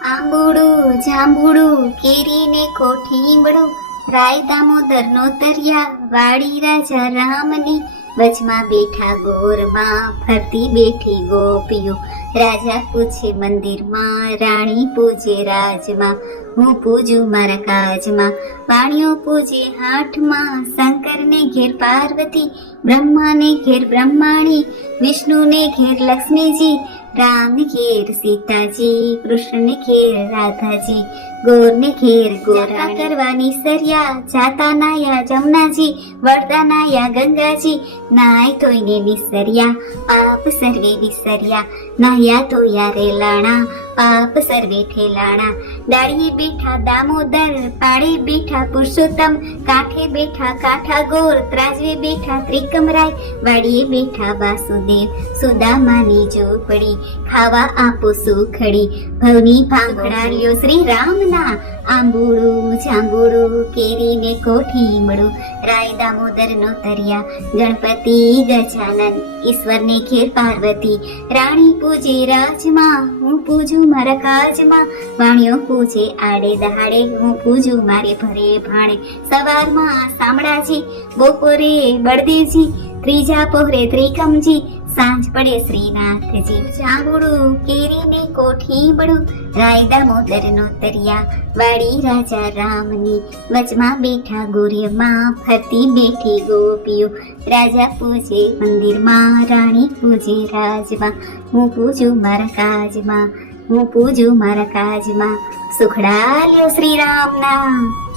આંબુડું જાંબુડું કેરીને કોઠીંબડું રાય દામોદર નો તરિયા વાડી રાજા રામની વચમાં બેઠા ગોરમાં ફરતી બેઠી ગોપીઓ રાજા પૂછે મંદિરમાં રાણી પૂજે રાજમાં હું પૂજું મારા કાજમાં વાણીઓ પૂજે હાથમાં શંકરને ઘેર પાર્વતી બ્રહ્માને ઘેર બ્રહ્માણી વિષ્ણુને ઘેર લક્ષ્મીજી રામને ઘેર સીતાજી કૃષ્ણને ઘેર રાધાજી ગોરને ઘેર ગોરા કરવાની સરિયા જાતા નાયા જમનાજી વરદા નાયા ગંગાજી નાય તોયને નિસર્યા પાપ સર્વે વિસર્યા નાયા તોયા રે લાણા પાપ સર્વે ઠેલાણા ડાળીએ બેઠા દામોદર પાળે બેઠા પુરુષોત્તમ કાંઠે બેઠા કાંઠા ગોર ત્રાજવે બેઠા ત્રિકમરાય વાડીએ બેઠા વાસુદેવ સુદામાની ઝૂંપડી ખાવા આપો સુખડી ભવની ભાંગડાળીઓ શ્રી રામના આંબુડું જાંબુડું કેરીને કોઠીંબડું રાય દામોદર નો તરિયા ગણપતિ ગજાનન ઈશ્વરને ઘેર પાર્વતી રાણી પૂજે રાજમાં હું પૂજું મારા કાજમાં વાણીઓ પૂજે આડે દહાડે હું પૂજું મારે ભરે ભાણે સવારમાં શામળાજી બપોરે બળદેવજી ત્રીજા પહોરે ત્રિકમજી સાંજ પડે શ્રીનાથજી જાંબુડું કેરીને કોઠીંબડું રાય દામોદર નો તરિયા વાડી રાજા રામની વચમાં બેઠા ગોર્યમાં ફરતી બેઠી ગોપીઓ રાજા પૂજે મંદિરમાં રાણી પૂજે રાજમાં હું પૂજું મારા કાજમાં હું પૂજું મારા કાજમાં સુખડા લ્યો શ્રી રામના।